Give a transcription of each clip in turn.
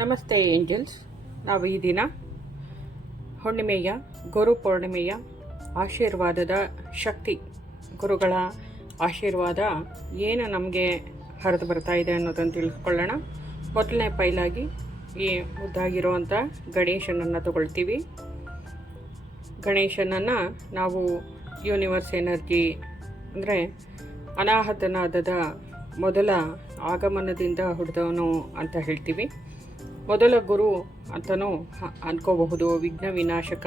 ನಮಸ್ತೆ ಏಂಜಲ್ಸ್. ನಾವು ಈ ದಿನ ಹುಣ್ಣಿಮೆಯ ಗುರು ಪೂರ್ಣಿಮೆಯ ಆಶೀರ್ವಾದದ ಶಕ್ತಿ, ಗುರುಗಳ ಆಶೀರ್ವಾದ ಏನು ನಮಗೆ ಹರಿದು ಬರ್ತಾ ಇದೆ ಅನ್ನೋದನ್ನು ತಿಳಿಸ್ಕೊಳ್ಳೋಣ. ಮೊದಲನೇ ಪೈಲಾಗಿ ಈ ಮುದ್ದಾಗಿರುವಂಥ ಗಣೇಶನನ್ನು ತಗೊಳ್ತೀವಿ. ಗಣೇಶನನ್ನು ನಾವು ಯೂನಿವರ್ಸ್ ಎನರ್ಜಿ ಅಂದರೆ ಅನಾಹತನಾದದ ಮೊದಲ ಆಗಮನದಿಂದ ಹುಟ್ಟಿದವನು ಅಂತ ಹೇಳ್ತೀವಿ. ಮೊದಲ ಗುರು ಅಂತಲೂ ಅನ್ಕೋಬಹುದು. ವಿಘ್ನ ವಿನಾಶಕ.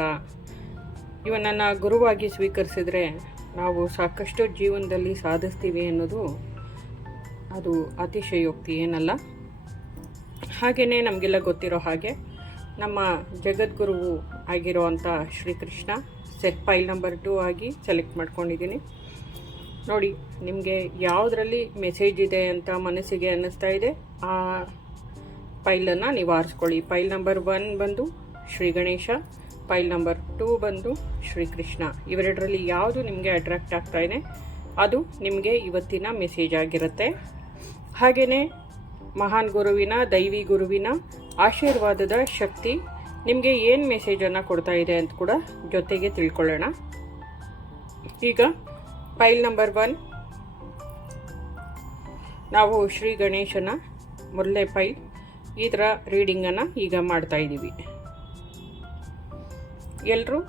ಇವನನ್ನು ಗುರುವಾಗಿ ಸ್ವೀಕರಿಸಿದರೆ ನಾವು ಸಾಕಷ್ಟು ಜೀವನದಲ್ಲಿ ಸಾಧಿಸ್ತೀವಿ ಅನ್ನೋದು ಅದು ಅತಿಶಯೋಕ್ತಿ ಏನಲ್ಲ. ಹಾಗೆಯೇ ನಮಗೆಲ್ಲ ಗೊತ್ತಿರೋ ಹಾಗೆ ನಮ್ಮ ಜಗದ್ಗುರುವು ಆಗಿರುವಂಥ ಶ್ರೀಕೃಷ್ಣ ಫೈಲ್ ನಂಬರ್ 2 ಆಗಿ ಸೆಲೆಕ್ಟ್ ಮಾಡ್ಕೊಂಡಿದ್ದೀನಿ. ನೋಡಿ, ನಿಮಗೆ ಯಾವುದರಲ್ಲಿ ಮೆಸೇಜ್ ಇದೆ ಅಂತ ಮನಸ್ಸಿಗೆ ಅನ್ನಿಸ್ತಾ ಇದೆ ಆ ಫೈಲನ್ನು ನೀವು ಆರಿಸ್ಕೊಳ್ಳಿ. ಫೈಲ್ ನಂಬರ್ 1 ಬಂದು ಶ್ರೀ ಗಣೇಶ, ಫೈಲ್ ನಂಬರ್ 2 ಬಂದು ಶ್ರೀಕೃಷ್ಣ. ಇವೆರಡರಲ್ಲಿ ಯಾವುದು ನಿಮಗೆ ಅಟ್ರಾಕ್ಟ್ ಆಗ್ತಾ ಇದೆ ಅದು ನಿಮಗೆ ಇವತ್ತಿನ ಮೆಸೇಜ್ ಆಗಿರುತ್ತೆ. ಹಾಗೆಯೇ ಮಹಾನ್ ಗುರುವಿನ, ದೈವಿ ಗುರುವಿನ ಆಶೀರ್ವಾದದ ಶಕ್ತಿ ನಿಮಗೆ ಏನು ಮೆಸೇಜನ್ನು ಕೊಡ್ತಾ ಇದೆ ಅಂತ ಕೂಡ ಜೊತೆಗೆ ತಿಳ್ಕೊಳ್ಳೋಣ. ಈಗ ಫೈಲ್ ನಂಬರ್ 1 ನಾವು ಶ್ರೀ ಗಣೇಶನ ಮೊದಲನೇ ಫೈಲ್ ಈ ಥರ ರೀಡಿಂಗನ್ನು ಈಗ ಮಾಡ್ತಾ ಇದ್ದೀವಿ. ಎಲ್ಲರೂ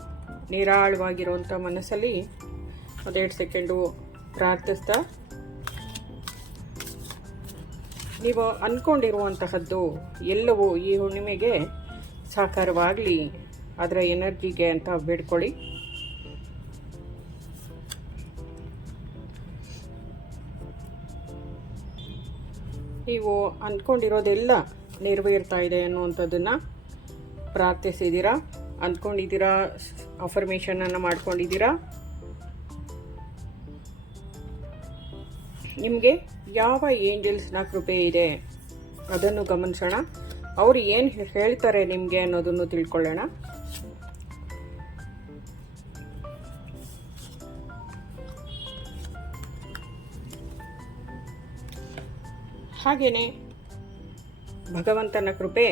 ನಿರಾಳವಾಗಿರುವಂಥ ಮನಸ್ಸಲ್ಲಿ 1-2 ಸೆಕೆಂಡು ಪ್ರಾರ್ಥಿಸ್ತಾ ನೀವು ಅಂದ್ಕೊಂಡಿರುವಂತಹದ್ದು ಎಲ್ಲವೂ ಈ ಹುಣ್ಣಿಮೆಗೆ ಸಾಕಾರವಾಗಲಿ, ಅದರ ಎನರ್ಜಿಗೆ ಅಂತ ಬೇಡ್ಕೊಳ್ಳಿ. ನೀವು ಅಂದ್ಕೊಂಡಿರೋದೆಲ್ಲ ನೆರವೇರ್ತಾ ಇದೆ ಅನ್ನುವಂಥದ್ದನ್ನು ಪ್ರಾರ್ಥಿಸಿದ್ದೀರಾ, ಅಂದ್ಕೊಂಡಿದ್ದೀರಾ, ಅಫರ್ಮೇಷನನ್ನು ಮಾಡ್ಕೊಂಡಿದ್ದೀರಾ. ನಿಮಗೆ ಯಾವ ಏಂಜಲ್ಸ್ನ ಕೃಪೆ ಇದೆ ಅದನ್ನು ಗಮನಿಸೋಣ. ಅವರು ಏನು ಹೇಳ್ತಾರೆ ನಿಮಗೆ ಅನ್ನೋದನ್ನು ತಿಳ್ಕೊಳ್ಳೋಣ. ಹಾಗೆಯೇ ಭಗವಂತನ ಕೃಪೆ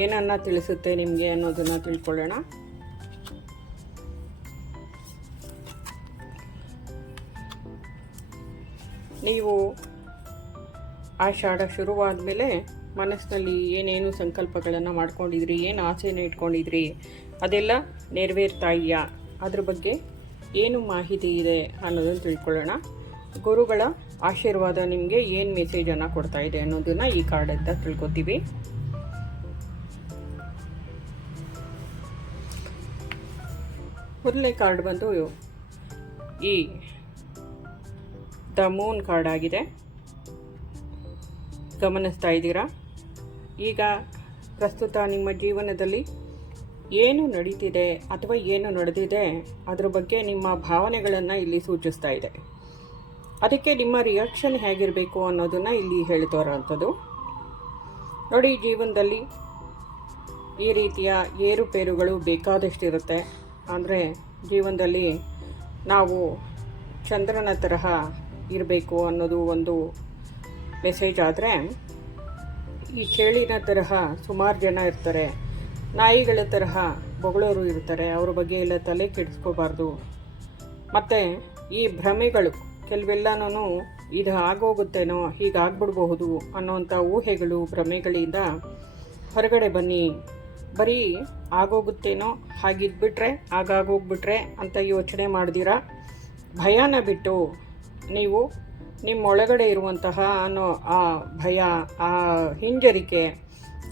ಏನನ್ನ ತಿಳಿಸುತ್ತೆ ನಿಮಗೆ ಅನ್ನೋದನ್ನು ತಿಳ್ಕೊಳ್ಳೋಣ. ನೀವು ಆಷಾಢ ಶುರುವಾದ ಮೇಲೆ ಮನಸ್ಸಿನಲ್ಲಿ ಏನೇನು ಸಂಕಲ್ಪಗಳನ್ನು ಮಾಡ್ಕೊಂಡಿದ್ರಿ, ಏನು ಆಸೆಯನ್ನು ಇಟ್ಕೊಂಡಿದ್ರಿ, ಅದೆಲ್ಲ ನೆರವೇರ್ತಾ ಇದೆಯಾ, ಅದ್ರ ಬಗ್ಗೆ ಏನು ಮಾಹಿತಿ ಇದೆ ಅನ್ನೋದನ್ನು ತಿಳ್ಕೊಳ್ಳೋಣ. ಗುರುಗಳ ಆಶೀರ್ವಾದ ನಿಮಗೆ ಏನು ಮೆಸೇಜನ್ನು ಕೊಡ್ತಾ ಇದೆ ಅನ್ನೋದನ್ನು ಈ ಕಾರ್ಡಿಂದ ತಿಳ್ಕೊತೀವಿ. ಮೊದಲನೇ ಕಾರ್ಡ್ ಬಂದು ಈ ದ ಮೂನ್ ಕಾರ್ಡ್ ಆಗಿದೆ. ಗಮನಿಸ್ತಾ ಇದ್ದೀರಾ? ಈಗ ಪ್ರಸ್ತುತ ನಿಮ್ಮ ಜೀವನದಲ್ಲಿ ಏನು ನಡೀತಿದೆ ಅಥವಾ ಏನು ನಡೆದಿದೆ ಅದರ ಬಗ್ಗೆ ನಿಮ್ಮ ಭಾವನೆಗಳನ್ನು ಇಲ್ಲಿ ಸೂಚಿಸ್ತಾ ಇದೆ. ಅದಕ್ಕೆ ನಿಮ್ಮ ರಿಯಾಕ್ಷನ್ ಹೇಗಿರಬೇಕು ಅನ್ನೋದನ್ನು ಇಲ್ಲಿ ಹೇಳ್ತೋರೋಂಥದ್ದು. ನೋಡಿ, ಜೀವನದಲ್ಲಿ ಈ ರೀತಿಯ ಏರುಪೇರುಗಳು ಬೇಕಾದಷ್ಟಿರುತ್ತೆ. ಅಂದರೆ ಜೀವನದಲ್ಲಿ ನಾವು ಚಂದ್ರನ ತರಹ ಇರಬೇಕು ಅನ್ನೋದು ಒಂದು ಮೆಸೇಜ್ ಆದರೆ, ಈ ಚೇಳಿನ ತರಹ ಸುಮಾರು ಜನ ಇರ್ತಾರೆ, ನಾಯಿಗಳ ತರಹ ಬೊಗಳೋರು ಇರ್ತಾರೆ. ಅವ್ರ ಬಗ್ಗೆ ಎಲ್ಲ ತಲೆ ಕೆಡಿಸ್ಕೋಬಾರ್ದು. ಮತ್ತು ಈ ಭ್ರಮೆಗಳು ಕೆಲವೆಲ್ಲನೂ ಇದು ಆಗೋಗುತ್ತೇನೋ, ಹೀಗಾಗ್ಬಿಡ್ಬಹುದು ಅನ್ನೋವಂಥ ಊಹೆಗಳು, ಭ್ರಮೆಗಳಿಂದ ಹೊರಗಡೆ ಬನ್ನಿ. ಬರೀ ಆಗೋಗುತ್ತೇನೋ, ಹಾಗಿದ್ಬಿಟ್ರೆ, ಆಗೋಗ್ಬಿಟ್ರೆ ಅಂತ ಯೋಚನೆ ಮಾಡ್ದಿರ ಭಯನ ಬಿಟ್ಟು ನೀವು ನಿಮ್ಮೊಳಗಡೆ ಇರುವಂತಹ ಅನ್ನೋ ಆ ಭಯ, ಆ ಹಿಂಜರಿಕೆ,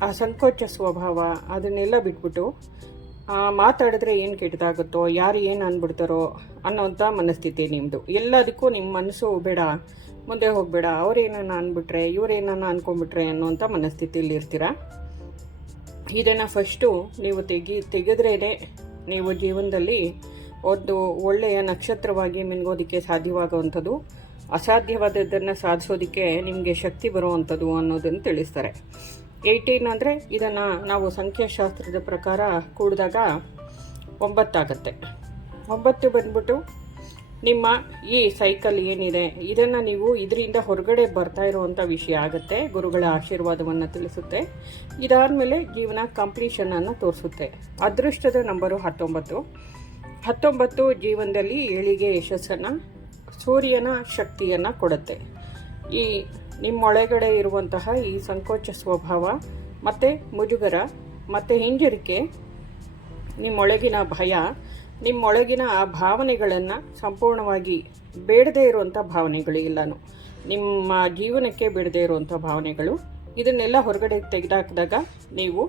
ಆ ಸಂಕೋಚ ಸ್ವಭಾವ ಅದನ್ನೆಲ್ಲ ಬಿಟ್ಬಿಟ್ಟು ಮಾತಾಡಿದ್ರೆ ಏನು ಕೆಟ್ಟದಾಗುತ್ತೋ, ಯಾರು ಏನು ಅಂದ್ಬಿಡ್ತಾರೋ ಅನ್ನೋಂಥ ಮನಸ್ಥಿತಿ ನಿಮ್ಮದು. ಎಲ್ಲದಕ್ಕೂ ನಿಮ್ಮ ಮನಸ್ಸು ಬೇಡ, ಮುಂದೆ ಹೋಗಬೇಡ, ಅವರೇನನ್ನ ಅಂದ್ಬಿಟ್ರೆ, ಇವರೇನನ್ನ ಅಂದ್ಕೊಂಡ್ಬಿಟ್ರೆ ಅನ್ನೋಂಥ ಮನಸ್ಥಿತಿಯಲ್ಲಿ ಇರ್ತೀರ. ಇದನ್ನು ಫಸ್ಟು ನೀವು ತೆಗೆದ್ರೇ ನೀವು ಜೀವನದಲ್ಲಿ ಒಂದು ಒಳ್ಳೆಯ ನಕ್ಷತ್ರವಾಗಿ ಮಿನ್ಗೋದಕ್ಕೆ ಸಾಧ್ಯವಾಗುವಂಥದ್ದು, ಅಸಾಧ್ಯವಾದದ್ದನ್ನು ಸಾಧಿಸೋದಕ್ಕೆ ನಿಮಗೆ ಶಕ್ತಿ ಬರುವಂಥದ್ದು ಅನ್ನೋದನ್ನು ತಿಳಿಸ್ತಾರೆ. 18 ಅಂದರೆ ಇದನ್ನು ನಾವು ಸಂಖ್ಯಾಶಾಸ್ತ್ರದ ಪ್ರಕಾರ ಕೂಡಿದಾಗ 9 ಆಗುತ್ತೆ. 9 ಬಂದ್ಬಿಟ್ಟು ನಿಮ್ಮ ಈ ಸೈಕಲ್ ಏನಿದೆ ಇದನ್ನು ನೀವು ಇದರಿಂದ ಹೊರಗಡೆ ಬರ್ತಾ ಇರುವಂಥ ವಿಷಯ ಆಗುತ್ತೆ. ಗುರುಗಳ ಆಶೀರ್ವಾದವನ್ನು ತಿಳಿಸುತ್ತೆ. ಇದಾದಮೇಲೆ ಜೀವನ ಕಂಪ್ಲೀಷನನ್ನು ತೋರಿಸುತ್ತೆ. ಅದೃಷ್ಟದ ನಂಬರು 19. 19 ಜೀವನದಲ್ಲಿ ಏಳಿಗೆ, ಯಶಸ್ಸನ್ನು, ಸೂರ್ಯನ ಶಕ್ತಿಯನ್ನು ಕೊಡುತ್ತೆ. ಈ ನಿಮ್ಮೊಳಗಡೆ ಇರುವಂತಹ ಈ ಸಂಕೋಚ ಸ್ವಭಾವ ಮತ್ತು ಮುಜುಗರ ಮತ್ತು ಹಿಂಜರಿಕೆ, ನಿಮ್ಮೊಳಗಿನ ಭಯ, ನಿಮ್ಮೊಳಗಿನ ಆ ಭಾವನೆಗಳನ್ನು ಸಂಪೂರ್ಣವಾಗಿ ಬೇಡದೇ ಇರುವಂಥ ಭಾವನೆಗಳು ಎಲ್ಲನೂ ನಿಮ್ಮ ಜೀವನಕ್ಕೆ ಬೇಡದೇ ಇರುವಂಥ ಭಾವನೆಗಳು, ಇದನ್ನೆಲ್ಲ ಹೊರಗಡೆ ತೆಗೆದಾಕಿದಾಗ ನೀವು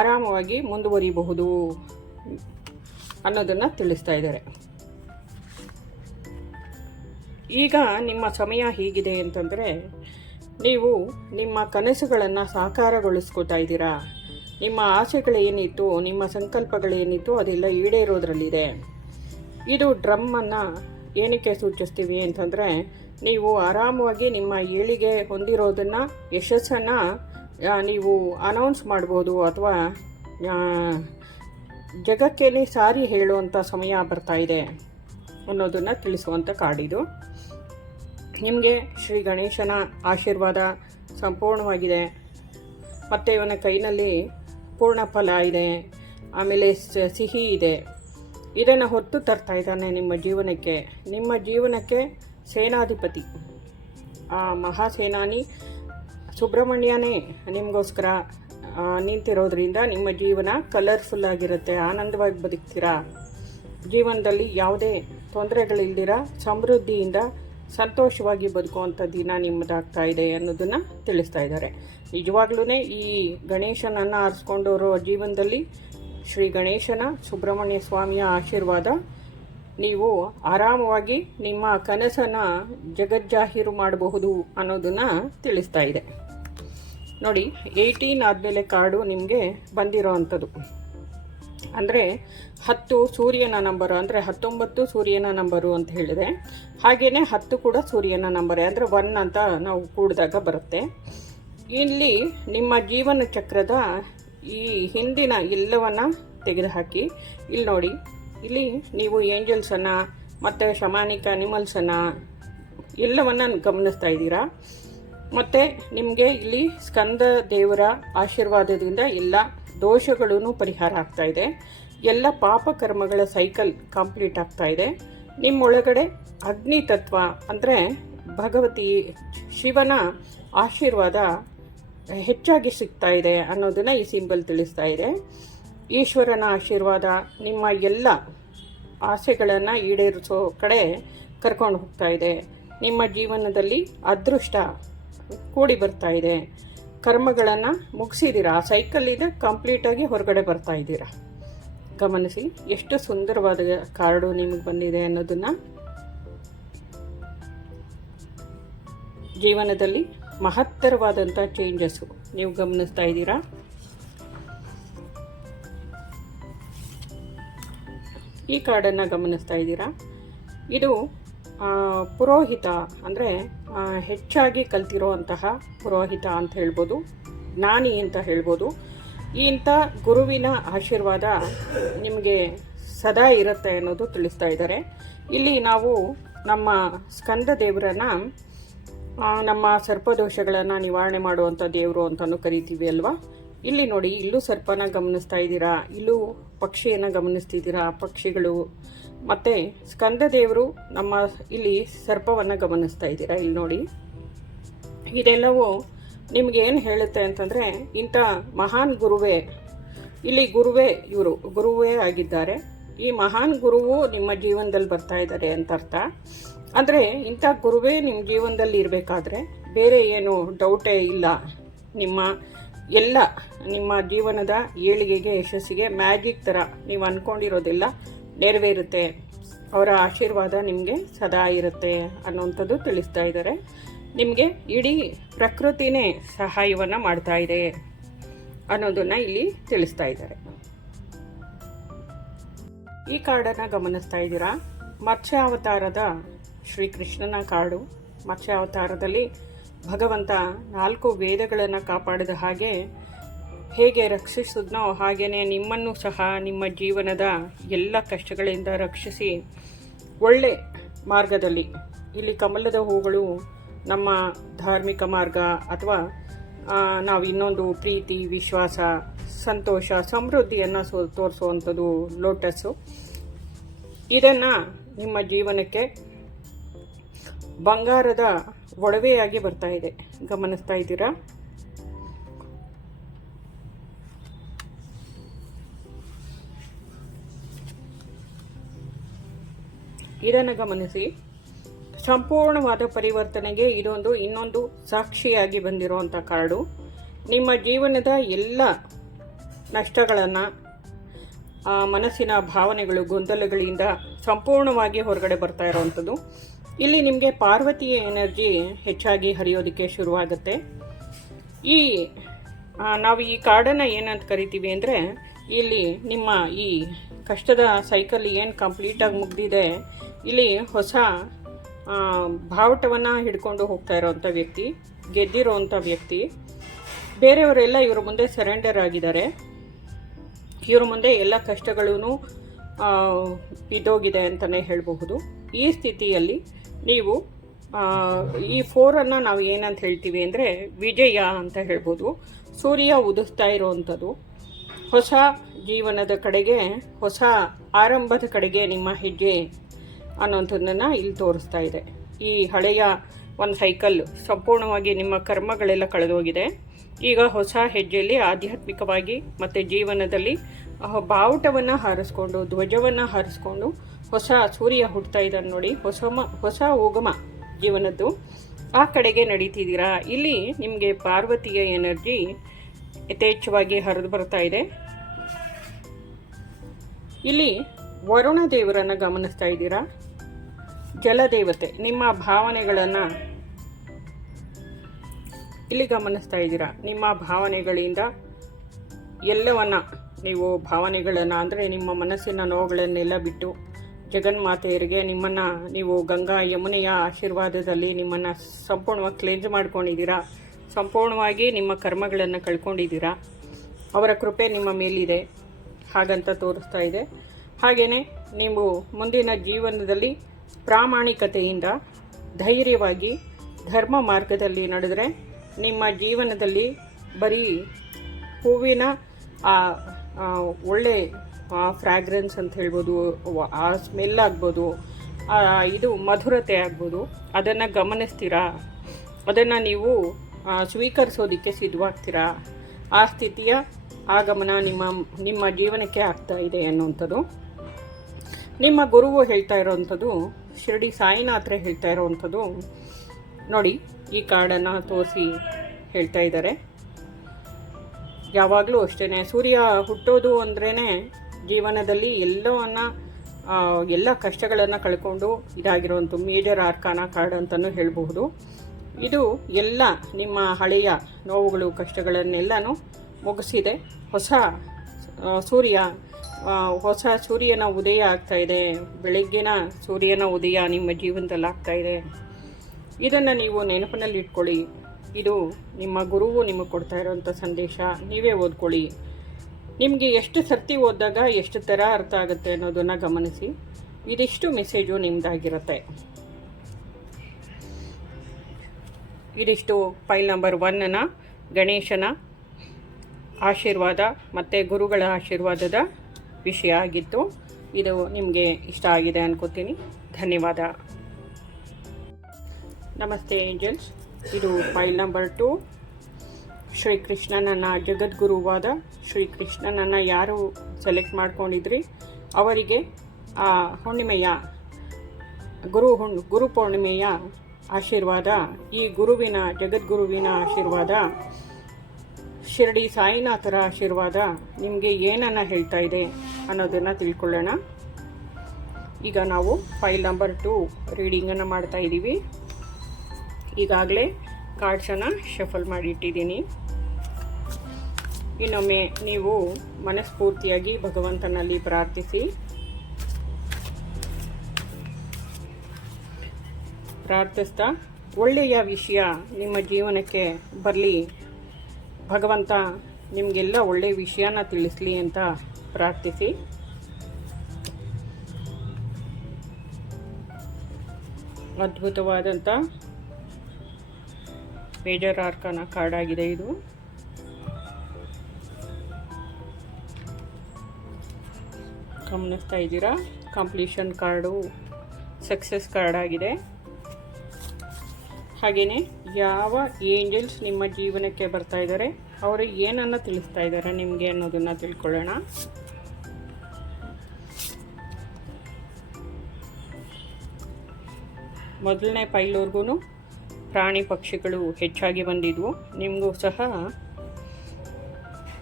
ಆರಾಮವಾಗಿ ಮುಂದುವರಿಬಹುದು ಅನ್ನೋದನ್ನು ತಿಳಿಸ್ತಾ ಇದ್ದಾರೆ. ಈಗ ನಿಮ್ಮ ಸಮಯ ಹೀಗಿದೆ ಅಂತಂದರೆ, ನೀವು ನಿಮ್ಮ ಕನಸುಗಳನ್ನು ಸಾಕಾರಗೊಳಿಸ್ಕೋತಾ ಇದ್ದೀರಾ. ನಿಮ್ಮ ಆಸೆಗಳೇನಿತ್ತು, ನಿಮ್ಮ ಸಂಕಲ್ಪಗಳೇನಿತ್ತು ಅದೆಲ್ಲ ಈಡೇರೋದ್ರಲ್ಲಿದೆ. ಇದು ಡ್ರಮ್ಮನ್ನು ಏನಕ್ಕೆ ಸೂಚಿಸ್ತೀವಿ ಅಂತಂದರೆ, ನೀವು ಆರಾಮವಾಗಿ ನಿಮ್ಮ ಏಳಿಗೆ ಹೊಂದಿರೋದನ್ನು, ಯಶಸ್ಸನ್ನು ನೀವು ಅನೌನ್ಸ್ ಮಾಡ್ಬೋದು ಅಥವಾ ಜಗಕ್ಕೇನೆ ಸಾರಿ ಹೇಳುವಂಥ ಸಮಯ ಬರ್ತಾ ಇದೆ ಅನ್ನೋದನ್ನು ತಿಳಿಸುವಂಥ ಕಾಡಿದು. ನಿಮಗೆ ಶ್ರೀ ಗಣೇಶನ ಆಶೀರ್ವಾದ ಸಂಪೂರ್ಣವಾಗಿದೆ ಮತ್ತು ಇವನ ಕೈನಲ್ಲಿ ಪೂರ್ಣ ಫಲ ಇದೆ, ಆಮೇಲೆ ಸಿಹಿ ಇದೆ. ಇದನ್ನು ಹೊತ್ತು ತರ್ತಾ ಇದ್ದಾನೆ ನಿಮ್ಮ ಜೀವನಕ್ಕೆ. ನಿಮ್ಮ ಜೀವನಕ್ಕೆ ಸೇನಾಧಿಪತಿ, ಆ ಮಹಾಸೇನಾನಿ ಸುಬ್ರಹ್ಮಣ್ಯನೇ ನಿಮಗೋಸ್ಕರ ನಿಂತಿರೋದ್ರಿಂದ ನಿಮ್ಮ ಜೀವನ ಕಲರ್ಫುಲ್ ಆಗಿರುತ್ತೆ, ಆನಂದವಾಗಿ ಬದುಕ್ತೀರಾ. ಜೀವನದಲ್ಲಿ ಯಾವುದೇ ತೊಂದರೆಗಳಿಲ್ದಿರ ಸಮೃದ್ಧಿಯಿಂದ ಸಂತೋಷವಾಗಿ ಬದುಕುವಂಥ ದಿನ ನಿಮ್ಮದಾಗ್ತಾ ಇದೆ ಅನ್ನೋದನ್ನು ತಿಳಿಸ್ತಾ ಇದ್ದಾರೆ. ನಿಜವಾಗ್ಲೂ ಈ ಗಣೇಶನನ್ನು ಆರಿಸ್ಕೊಂಡವರು ಜೀವನದಲ್ಲಿ ಶ್ರೀ ಗಣೇಶನ, ಸುಬ್ರಹ್ಮಣ್ಯ ಸ್ವಾಮಿಯ ಆಶೀರ್ವಾದ, ನೀವು ಆರಾಮವಾಗಿ ನಿಮ್ಮ ಕನಸನ್ನು ಜಗಜ್ಜಾಹೀರು ಮಾಡಬಹುದು ಅನ್ನೋದನ್ನು ತಿಳಿಸ್ತಾ ಇದೆ. ನೋಡಿ, 18 ಆದಮೇಲೆ ಕಾರ್ಡು ನಿಮಗೆ ಬಂದಿರೋ ಅಂಥದ್ದು ಅಂದರೆ 10 ಸೂರ್ಯನ ನಂಬರು, ಅಂದರೆ 19 ಸೂರ್ಯನ ನಂಬರು ಅಂತ ಹೇಳಿದೆ. ಹಾಗೆಯೇ 10 ಕೂಡ ಸೂರ್ಯನ ನಂಬರೇ, ಅಂದರೆ 1 ಅಂತ ನಾವು ಕೂಡಿದಾಗ ಬರುತ್ತೆ. ಇಲ್ಲಿ ನಿಮ್ಮ ಜೀವನ ಚಕ್ರದ ಈ ಹಿಂದಿನ ಎಲ್ಲವನ್ನು ತೆಗೆದುಹಾಕಿ ಇಲ್ಲಿ ನೋಡಿ, ಇಲ್ಲಿ ನೀವು ಏಂಜಲ್ಸನ್ನು ಮತ್ತು ಶಮಾನಿಕ ಅನಿಮಲ್ಸನ್ನು ಎಲ್ಲವನ್ನು ಗಮನಿಸ್ತಾ ಇದ್ದೀರಾ. ಮತ್ತು ನಿಮಗೆ ಇಲ್ಲಿ ಸ್ಕಂದ ದೇವರ ಆಶೀರ್ವಾದದಿಂದ ಎಲ್ಲ ದೋಷಗಳೂ ಪರಿಹಾರ ಆಗ್ತಾ ಇದೆ. ಎಲ್ಲ ಪಾಪ ಕರ್ಮಗಳ ಸೈಕಲ್ ಕಂಪ್ಲೀಟ್ ಆಗ್ತಾ ಇದೆ. ನಿಮ್ಮೊಳಗಡೆ ಅಗ್ನಿ ತತ್ವ ಅಂದರೆ ಭಗವತಿ ಶಿವನ ಆಶೀರ್ವಾದ ಹೆಚ್ಚಾಗಿ ಸಿಗ್ತಾ ಇದೆ ಅನ್ನೋದನ್ನು ಈ ಸಿಂಬಲ್ ತಿಳಿಸ್ತಾ ಇದೆ. ಈಶ್ವರನ ಆಶೀರ್ವಾದ ನಿಮ್ಮ ಎಲ್ಲ ಆಸೆಗಳನ್ನು ಈಡೇರಿಸೋ ಕಡೆ ಕರ್ಕೊಂಡು ಹೋಗ್ತಾ ಇದೆ. ನಿಮ್ಮ ಜೀವನದಲ್ಲಿ ಅದೃಷ್ಟ ಕೂಡಿ ಬರ್ತಾ ಇದೆ. ಕರ್ಮಗಳನ್ನು ಮುಗಿಸಿದ್ದೀರಾ, ಆ ಸೈಕಲ್ಲಿಂದ ಕಂಪ್ಲೀಟಾಗಿ ಹೊರಗಡೆ ಬರ್ತಾ ಇದ್ದೀರಾ. ಗಮನಿಸಿ ಎಷ್ಟು ಸುಂದರವಾದ ಕಾರ್ಡು ನಿಮಗೆ ಬಂದಿದೆ ಅನ್ನೋದನ್ನು. ಜೀವನದಲ್ಲಿ ಮಹತ್ತರವಾದಂಥ ಚೇಂಜಸ್ಸು ನೀವು ಗಮನಿಸ್ತಾ ಇದ್ದೀರಾ. ಈ ಕಾರ್ಡನ್ನು ಗಮನಿಸ್ತಾ ಇದ್ದೀರಾ. ಇದು ಪುರೋಹಿತ ಅಂದರೆ ಹೆಚ್ಚಾಗಿ ಕಲ್ತಿರೋ ಅಂತಹ ಪುರೋಹಿತ ಅಂತ ಹೇಳ್ಬೋದು, ಜ್ಞಾನಿ ಅಂತ ಹೇಳ್ಬೋದು. ಇಂಥ ಗುರುವಿನ ಆಶೀರ್ವಾದ ನಿಮಗೆ ಸದಾ ಇರುತ್ತೆ ಅನ್ನೋದು ತಿಳಿಸ್ತಾ ಇದ್ದಾರೆ. ಇಲ್ಲಿ ನಾವು ನಮ್ಮ ಸ್ಕಂದ ದೇವರನ್ನು ನಮ್ಮ ಸರ್ಪದೋಷಗಳನ್ನು ನಿವಾರಣೆ ಮಾಡುವಂಥ ದೇವರು ಅಂತಲೂ ಕರಿತೀವಿ ಅಲ್ವಾ. ಇಲ್ಲಿ ನೋಡಿ, ಇಲ್ಲೂ ಸರ್ಪನ ಗಮನಿಸ್ತಾ ಇದ್ದೀರಾ, ಇಲ್ಲೂ ಪಕ್ಷಿಯನ್ನು ಗಮನಿಸ್ತಿದ್ದೀರಾ, ಪಕ್ಷಿಗಳು ಮತ್ತು ಸ್ಕಂದ ದೇವರು ನಮ್ಮ ಇಲ್ಲಿ ಸರ್ಪವನ್ನು ಗಮನಿಸ್ತಾ ಇದ್ದೀರಾ. ಇಲ್ಲಿ ನೋಡಿ, ಇದೆಲ್ಲವೂ ನಿಮ್ಗೆ ಏನು ಹೇಳುತ್ತೆ ಅಂತಂದರೆ, ಇಂಥ ಮಹಾನ್ ಗುರುವೇ, ಇಲ್ಲಿ ಇವರು ಗುರುವೇ ಆಗಿದ್ದಾರೆ. ಈ ಮಹಾನ್ ಗುರುವು ನಿಮ್ಮ ಜೀವನದಲ್ಲಿ ಬರ್ತಾ ಇದ್ದಾರೆ ಅಂತ ಅರ್ಥ. ಅಂದರೆ ಇಂಥ ಗುರುವೇ ನಿಮ್ಮ ಜೀವನದಲ್ಲಿ ಇರಬೇಕಾದ್ರೆ ಬೇರೆ ಏನು ಡೌಟೇ ಇಲ್ಲ. ನಿಮ್ಮ ಜೀವನದ ಏಳಿಗೆಗೆ, ಯಶಸ್ಸಿಗೆ ಮ್ಯಾಜಿಕ್ ಥರ ನೀವು ಅಂದ್ಕೊಂಡಿರೋದೆಲ್ಲ ನೆರವೇರುತ್ತೆ. ಅವರ ಆಶೀರ್ವಾದ ನಿಮಗೆ ಸದಾ ಇರುತ್ತೆ ಅನ್ನೋವಂಥದ್ದು ತಿಳಿಸ್ತಾ ಇದ್ದಾರೆ. ನಿಮಗೆ ಇಡೀ ಪ್ರಕೃತಿನೇ ಸಹಾಯವನ್ನು ಮಾಡ್ತಾ ಇದೆ ಅನ್ನೋದನ್ನು ಇಲ್ಲಿ ತಿಳಿಸ್ತಾ ಇದ್ದಾರೆ. ಈ ಕಾರ್ಡನ್ನು ಗಮನಿಸ್ತಾ ಇದ್ದೀರಾ. ಮತ್ಸ್ಯಾವತಾರದ ಶ್ರೀಕೃಷ್ಣನ ಕಾರ್ಡು. ಮತ್ಸ್ಯಾವತಾರದಲ್ಲಿ ಭಗವಂತ 4 ವೇದಗಳನ್ನು ಕಾಪಾಡಿದ ಹಾಗೆ ಹೇಗೆ ರಕ್ಷಿಸಿದ್ನೋ ಹಾಗೆಯೇ ನಿಮ್ಮನ್ನು ಸಹ ನಿಮ್ಮ ಜೀವನದ ಎಲ್ಲ ಕಷ್ಟಗಳಿಂದ ರಕ್ಷಿಸಿ ಒಳ್ಳೆ ಮಾರ್ಗದಲ್ಲಿ, ಇಲ್ಲಿ ಕಮಲದ ಹೂಗಳು ನಮ್ಮ ಧಾರ್ಮಿಕ ಮಾರ್ಗ ಅಥವಾ ನಾವು ಇನ್ನೊಂದು ಪ್ರೀತಿ, ವಿಶ್ವಾಸ, ಸಂತೋಷ, ಸಮೃದ್ಧಿಯನ್ನು ತೋರಿಸುವಂಥದ್ದು ಲೋಟಸ್ಸು. ಇದನ್ನು ನಿಮ್ಮ ಜೀವನಕ್ಕೆ ಬಂಗಾರದ ಒಡವೆಯಾಗಿ ಬರ್ತಾ ಇದೆ. ಗಮನಿಸ್ತಾ ಇದ್ದೀರಾ? ಇದನ್ನು ಗಮನಿಸಿ. ಸಂಪೂರ್ಣವಾದ ಪರಿವರ್ತನೆಗೆ ಇದೊಂದು ಇನ್ನೊಂದು ಸಾಕ್ಷಿಯಾಗಿ ಬಂದಿರುವಂಥ ಕಾರ್ಡು. ನಿಮ್ಮ ಜೀವನದ ಎಲ್ಲ ನಷ್ಟಗಳನ್ನು, ಮನಸ್ಸಿನ ಭಾವನೆಗಳು, ಗೊಂದಲಗಳಿಂದ ಸಂಪೂರ್ಣವಾಗಿ ಹೊರಗಡೆ ಬರ್ತಾ ಇರೋವಂಥದ್ದು. ಇಲ್ಲಿ ನಿಮಗೆ ಪಾರ್ವತಿಯ ಎನರ್ಜಿ ಹೆಚ್ಚಾಗಿ ಹರಿಯೋದಕ್ಕೆ ಶುರುವಾಗುತ್ತೆ. ನಾವು ಈ ಕಾರ್ಡನ್ನು ಏನಂತ ಕರಿತೀವಿ ಅಂದರೆ, ಇಲ್ಲಿ ನಿಮ್ಮ ಈ ಕಷ್ಟದ ಸೈಕಲ್ ಏನು ಕಂಪ್ಲೀಟಾಗಿ ಮುಗ್ದಿದೆ, ಇಲ್ಲಿ ಹೊಸ ಬಾವುಟವನ್ನು ಹಿಡ್ಕೊಂಡು ಹೋಗ್ತಾ ಇರೋವಂಥ ವ್ಯಕ್ತಿ, ಗೆದ್ದಿರೋವಂಥ ವ್ಯಕ್ತಿ. ಬೇರೆಯವರೆಲ್ಲ ಇವ್ರ ಮುಂದೆ ಸರೆಂಡರ್ ಆಗಿದ್ದಾರೆ. ಇವ್ರ ಮುಂದೆ ಎಲ್ಲ ಕಷ್ಟಗಳೂ ಬಿದ್ದೋಗಿದೆ ಅಂತಲೇ ಹೇಳಬಹುದು. ಈ ಸ್ಥಿತಿಯಲ್ಲಿ ನೀವು ಈ 4ಅನ್ನು ನಾವು ಏನಂತ ಹೇಳ್ತೀವಿ ಅಂದರೆ ವಿಜಯ ಅಂತ ಹೇಳ್ಬೋದು. ಸೂರ್ಯ ಉದಿಸ್ತಾ ಇರೋವಂಥದ್ದು, ಹೊಸ ಜೀವನದ ಕಡೆಗೆ, ಹೊಸ ಆರಂಭದ ಕಡೆಗೆ ನಿಮ್ಮ ಹೆಜ್ಜೆ ಅನ್ನೋಂಥದ್ದನ್ನು ಇಲ್ಲಿ ತೋರಿಸ್ತಾ ಇದೆ. ಈ ಹಳೆಯ ಒಂದು ಸೈಕಲ್ ಸಂಪೂರ್ಣವಾಗಿ ನಿಮ್ಮ ಕರ್ಮಗಳೆಲ್ಲ ಕಳೆದೋಗಿದೆ. ಈಗ ಹೊಸ ಹೆಜ್ಜೆಯಲ್ಲಿ ಆಧ್ಯಾತ್ಮಿಕವಾಗಿ ಮತ್ತು ಜೀವನದಲ್ಲಿ ಬಾವುಟವನ್ನು ಹಾರಿಸ್ಕೊಂಡು, ಧ್ವಜವನ್ನು ಹಾರಿಸ್ಕೊಂಡು ಹೊಸ ಸೂರ್ಯ ಹುಡ್ತಾ ಇದ್ದಾನೆ ನೋಡಿ. ಹೊಸ ಉಗಮ ಜೀವನದ್ದು, ಆ ಕಡೆಗೆ ನಡೀತಿದ್ದೀರಾ. ಇಲ್ಲಿ ನಿಮಗೆ ಪಾರ್ವತಿಯ ಎನರ್ಜಿ ಯಥೇಚ್ಛವಾಗಿ ಹರಿದು ಬರ್ತಾ ಇದೆ. ಇಲ್ಲಿ ವರುಣ ದೇವರನ್ನು ಗಮನಿಸ್ತಾ ಇದ್ದೀರಾ. ಜಲದೇವತೆ ನಿಮ್ಮ ಭಾವನೆಗಳನ್ನು ಇಲ್ಲಿ ಗಮನಿಸ್ತಾ ಇದ್ದೀರಾ. ನಿಮ್ಮ ಭಾವನೆಗಳಿಂದ ಎಲ್ಲವನ್ನ ನೀವು ಭಾವನೆಗಳನ್ನು ಅಂದರೆ ನಿಮ್ಮ ಮನಸ್ಸಿನ ನೋವುಗಳನ್ನೆಲ್ಲ ಬಿಟ್ಟು ಜಗನ್ಮಾತೆಯರಿಗೆ ನಿಮ್ಮನ್ನು ನೀವು ಗಂಗಾ ಯಮುನೆಯ ಆಶೀರ್ವಾದದಲ್ಲಿ ನಿಮ್ಮನ್ನು ಸಂಪೂರ್ಣವಾಗಿ ಕ್ಲೇಂಜ್ ಮಾಡ್ಕೊಂಡಿದ್ದೀರಾ. ಸಂಪೂರ್ಣವಾಗಿ ನಿಮ್ಮ ಕರ್ಮಗಳನ್ನು ಕಳ್ಕೊಂಡಿದ್ದೀರಾ. ಅವರ ಕೃಪೆ ನಿಮ್ಮ ಮೇಲಿದೆ ಹಾಗಂತ ತೋರಿಸ್ತಾ ಇದೆ. ಹಾಗೆಯೇ ನೀವು ಮುಂದಿನ ಜೀವನದಲ್ಲಿ ಪ್ರಾಮಾಣಿಕತೆಯಿಂದ ಧೈರ್ಯವಾಗಿ ಧರ್ಮ ಮಾರ್ಗದಲ್ಲಿ ನಡೆದರೆ ನಿಮ್ಮ ಜೀವನದಲ್ಲಿ ಬರೀ ಹೂವಿನ ಒಳ್ಳೆ ಫ್ರ್ಯಾಗ್ರೆನ್ಸ್ ಅಂತ ಹೇಳ್ಬೋದು, ಆ ಸ್ಮೆಲ್ ಆಗ್ಬೋದು, ಇದು ಮಧುರತೆ ಆಗ್ಬೋದು, ಅದನ್ನು ಗಮನಿಸ್ತೀರಾ, ಅದನ್ನು ನೀವು ಸ್ವೀಕರಿಸೋದಕ್ಕೆ ಸಿದ್ಧವಾಗ್ತೀರಾ. ಆ ಸ್ಥಿತಿಯ ಆಗಮನ ನಿಮ್ಮ ಜೀವನಕ್ಕೆ ಆಗ್ತಾ ಇದೆ ಅನ್ನುವಂಥದ್ದು. ನಿಮ್ಮ ಗುರುವು ಹೇಳ್ತಾ ಇರೋವಂಥದ್ದು, ಶಿರಡಿ ಸಾಯಿನಾಥ್ರೆ ಹೇಳ್ತಾ ಇರೋವಂಥದ್ದು ನೋಡಿ. ಈ ಕಾರ್ಡನ್ನು ತೋರಿಸಿ ಹೇಳ್ತಾ ಇದ್ದಾರೆ. ಯಾವಾಗಲೂ ಅಷ್ಟೇ, ಸೂರ್ಯ ಹುಟ್ಟೋದು ಅಂದ್ರೇ ಜೀವನದಲ್ಲಿ ಎಲ್ಲ ಕಷ್ಟಗಳನ್ನು ಕಳ್ಕೊಂಡು ಇದಾಗಿರುವಂಥ ಮೇಜರ್ ಆರ್ಕಾನ ಕಾರ್ಡ್ ಅಂತಲೂ ಹೇಳಬಹುದು. ಇದು ಎಲ್ಲ ನಿಮ್ಮ ಹಳೆಯ ನೋವುಗಳು, ಕಷ್ಟಗಳನ್ನೆಲ್ಲನೂ ಮುಗಿಸಿದೆ. ಹೊಸ ಸೂರ್ಯನ ಉದಯ ಆಗ್ತಾ ಇದೆ. ಬೆಳಗ್ಗಿನ ಸೂರ್ಯನ ಉದಯ ನಿಮ್ಮ ಜೀವನದಲ್ಲಿ ಆಗ್ತಾ ಇದೆ. ಇದನ್ನು ನೀವು ನೆನಪಿನಲ್ಲಿ ಇಟ್ಕೊಳ್ಳಿ. ಇದು ನಿಮ್ಮ ಗುರುವು ನಿಮಗೆ ಕೊಡ್ತಾ ಇರೋವಂಥ ಸಂದೇಶ. ನೀವೇ ಓದ್ಕೊಳ್ಳಿ. ನಿಮಗೆ ಎಷ್ಟು ಸರ್ತಿ ಓದಿದಾಗ ಎಷ್ಟು ಥರ ಅರ್ಥ ಆಗುತ್ತೆ ಅನ್ನೋದನ್ನು ಗಮನಿಸಿ. ಇದಿಷ್ಟು ಮೆಸೇಜು ನಿಮ್ಮದಾಗಿರುತ್ತೆ. ಇದಿಷ್ಟು ಫೈಲ್ ನಂಬರ್ 1ನ ಗಣೇಶನ ಆಶೀರ್ವಾದ ಮತ್ತು ಗುರುಗಳ ಆಶೀರ್ವಾದದ ವಿಷಯ ಆಗಿತ್ತು. ಇದು ನಿಮಗೆ ಇಷ್ಟ ಆಗಿದೆ ಅನ್ಕೋತೀನಿ. ಧನ್ಯವಾದ. ನಮಸ್ತೆ ಏಂಜಲ್ಸ್. ಇದು ಫೈಲ್ ನಂಬರ್ 2. ಶ್ರೀಕೃಷ್ಣನನ್ನು, ಜಗದ್ಗುರುವಾದ ಶ್ರೀಕೃಷ್ಣನನ್ನು ಯಾರು ಸೆಲೆಕ್ಟ್ ಮಾಡ್ಕೊಂಡಿದ್ರಿ ಅವರಿಗೆ ಆ ಹುಣ್ಣಿಮೆಯ ಗುರು ಪೂರ್ಣಿಮೆಯ ಆಶೀರ್ವಾದ, ಈ ಜಗದ್ಗುರುವಿನ ಆಶೀರ್ವಾದ, ಶಿರಡಿ ಸಾಯಿನಾಥರ ಆಶೀರ್ವಾದ ನಿಮಗೆ ಏನನ್ನು ಹೇಳ್ತಾ ಇದೆ ಅನ್ನೋದನ್ನು ತಿಳ್ಕೊಳ್ಳೋಣ. ಈಗ ನಾವು ಫೈಲ್ ನಂಬರ್ 2 ರೀಡಿಂಗನ್ನು ಮಾಡ್ತಾ ಇದ್ದೀವಿ. ಈಗಾಗಲೇ ಕಾರ್ಡ್ಸನ್ನು ಶಫಲ್ ಮಾಡಿಟ್ಟಿದ್ದೀನಿ. ಇನ್ನೊಮ್ಮೆ ನೀವು ಮನಸ್ಫೂರ್ತಿಯಾಗಿ ಭಗವಂತನಲ್ಲಿ ಪ್ರಾರ್ಥಿಸಿ. ಪ್ರಾರ್ಥಿಸ್ತಾ ಒಳ್ಳೆಯ ವಿಷಯ ನಿಮ್ಮ ಜೀವನಕ್ಕೆ ಬರಲಿ, ಭಗವಂತ ನಿಮಗೆಲ್ಲ ಒಳ್ಳೆಯ ವಿಷಯನ ತಿಳಿಸಲಿ ಅಂತ ಪ್ರಾರ್ಥಿಸಿ. ಅದ್ಭುತವಾದಂಥ ಮೇಜರ್ ಆರ್ಕಾನ ಕಾರ್ಡ್ ಆಗಿದೆ ಇದು. ಗಮನಿಸ್ತಾ ಇದ್ದೀರಾ, ಕಂಪ್ಲೀಷನ್ ಕಾರ್ಡು ಸಕ್ಸಸ್ ಕಾರ್ಡ್ ಆಗಿದೆ. ಹಾಗೆಯೇ ಯಾವ ಏಂಜಲ್ಸ್ ನಿಮ್ಮ ಜೀವನಕ್ಕೆ ಬರ್ತಾ ಇದ್ದಾರೆ, ಅವರು ಏನನ್ನು ತಿಳಿಸ್ತಾ ಇದ್ದಾರೆ ನಿಮಗೆ ಅನ್ನೋದನ್ನು ತಿಳ್ಕೊಳ್ಳೋಣ. ಮೊದಲನೇ ಪೈಲ್ವರೆಗೂ ಪ್ರಾಣಿ ಪಕ್ಷಿಗಳು ಹೆಚ್ಚಾಗಿ ಬಂದಿದ್ವು. ನಿಮಗೂ ಸಹ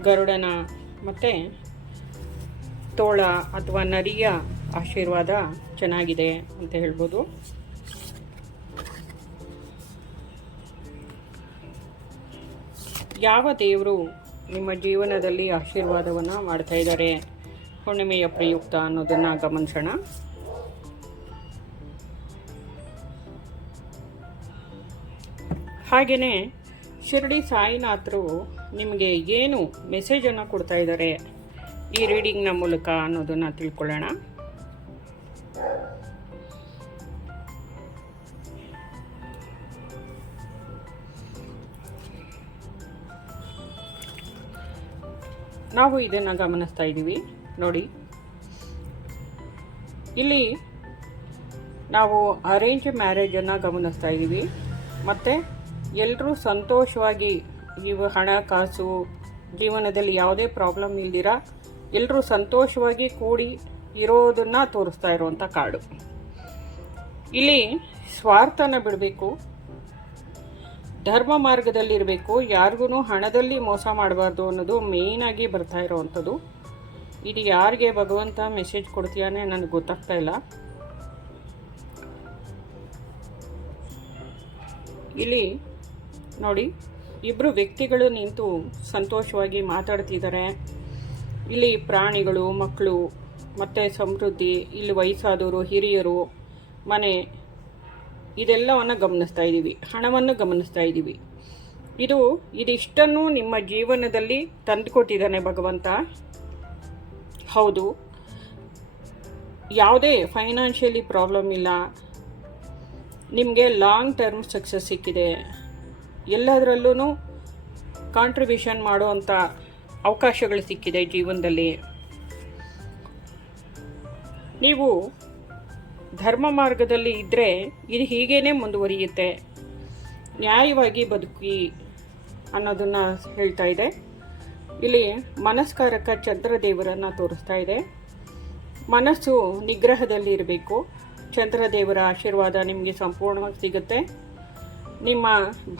ಗರುಡನ ಮತ್ತು ತೋಳ ಅಥವಾ ನರಿಯ ಆಶೀರ್ವಾದ ಚೆನ್ನಾಗಿದೆ ಅಂತ ಹೇಳ್ಬೋದು. ಯಾವ ದೇವರು ನಿಮ್ಮ ಜೀವನದಲ್ಲಿ ಆಶೀರ್ವಾದವನ್ನು ಮಾಡ್ತಾ ಇದ್ದಾರೆ ಹುಣ್ಣಿಮೆಯ ಪ್ರಯುಕ್ತ ಅನ್ನೋದನ್ನು ಗಮನಿಸೋಣ. ಹಾಗೆಯೇ ಶಿರಡಿ ಸಾಯಿನಾಥರು ನಿಮಗೆ ಏನು ಮೆಸೇಜನ್ನು ಕೊಡ್ತಾ ಇದ್ದಾರೆ ಈ ರೀಡಿಂಗ್ನ ಮೂಲಕ ಅನ್ನೋದನ್ನು ತಿಳ್ಕೊಳ್ಳೋಣ. ನಾವು ಇದನ್ನು ಗಮನಿಸ್ತಾ ಇದ್ದೀವಿ ನೋಡಿ. ಇಲ್ಲಿ ನಾವು ಅರೇಂಜ್ ಮ್ಯಾರೇಜನ್ನು ಗಮನಿಸ್ತಾ ಇದ್ದೀವಿ. ಮತ್ತು ಎಲ್ಲರೂ ಸಂತೋಷವಾಗಿ ಇವು ಹಣಕಾಸು ಜೀವನದಲ್ಲಿ ಯಾವುದೇ ಪ್ರಾಬ್ಲಮ್ ಇಲ್ದಿರ ಎಲ್ಲರೂ ಸಂತೋಷವಾಗಿ ಕೂಡಿ ಇರೋದನ್ನು ತೋರಿಸ್ತಾ ಇರುವಂಥ ಕಾರ್ಡು. ಇಲ್ಲಿ ಸ್ವಾರ್ಥನ ಬಿಡಬೇಕು, ಧರ್ಮ ಮಾರ್ಗದಲ್ಲಿರಬೇಕು, ಯಾರಿಗೂ ಹಣದಲ್ಲಿ ಮೋಸ ಮಾಡಬಾರ್ದು ಅನ್ನೋದು ಮೇಯ್ನಾಗಿ ಬರ್ತಾ ಇರೋವಂಥದ್ದು. ಇದು ಯಾರಿಗೆ ಭಗವಂತ ಮೆಸೇಜ್ ಕೊಡ್ತೀಯಾನೆ ನನಗೆ ಗೊತ್ತಾಗ್ತಾ ಇಲ್ಲ. ಇಲ್ಲಿ ನೋಡಿ, ಇಬ್ಬರು ವ್ಯಕ್ತಿಗಳು ನಿಂತು ಸಂತೋಷವಾಗಿ ಮಾತಾಡ್ತಿದ್ದಾರೆ. ಇಲ್ಲಿ ಪ್ರಾಣಿಗಳು, ಮಕ್ಕಳು ಮತ್ತು ಸಮೃದ್ಧಿ, ಇಲ್ಲಿ ವಯಸ್ಸಾದವರು, ಹಿರಿಯರು, ಮನೆ ಇದೆಲ್ಲವನ್ನು ಗಮನಿಸ್ತಾ ಇದ್ದೀವಿ. ಹಣವನ್ನು ಗಮನಿಸ್ತಾ ಇದ್ದೀವಿ. ಇದಿಷ್ಟನ್ನು ನಿಮ್ಮ ಜೀವನದಲ್ಲಿ ತಂದುಕೊಟ್ಟಿದ್ದಾನೆ ಭಗವಂತ. ಹೌದು, ಯಾವುದೇ ಫೈನಾನ್ಷಿಯಲಿ ಪ್ರಾಬ್ಲಮ್ ಇಲ್ಲ, ನಿಮಗೆ ಲಾಂಗ್ ಟರ್ಮ್ ಸಕ್ಸಸ್ ಸಿಕ್ಕಿದೆ. ಎಲ್ಲದರಲ್ಲೂ ಕಾಂಟ್ರಿಬ್ಯೂಷನ್ ಮಾಡುವಂಥ ಅವಕಾಶಗಳು ಸಿಕ್ಕಿದೆ ಜೀವನದಲ್ಲಿ. ನೀವು ಧರ್ಮ ಮಾರ್ಗದಲ್ಲಿ ಇದ್ದರೆ ಇದು ಹೀಗೇ ಮುಂದುವರಿಯುತ್ತೆ. ನ್ಯಾಯವಾಗಿ ಬದುಕಿ ಅನ್ನೋದನ್ನು ಹೇಳ್ತಾ ಇದೆ. ಇಲ್ಲಿ ಮನಸ್ಕಾರಕ ಚಂದ್ರದೇವರನ್ನು ತೋರಿಸ್ತಾ ಇದೆ. ಮನಸ್ಸು ನಿಗ್ರಹದಲ್ಲಿ ಇರಬೇಕು. ಚಂದ್ರದೇವರ ಆಶೀರ್ವಾದ ನಿಮಗೆ ಸಂಪೂರ್ಣವಾಗಿ ಸಿಗುತ್ತೆ. ನಿಮ್ಮ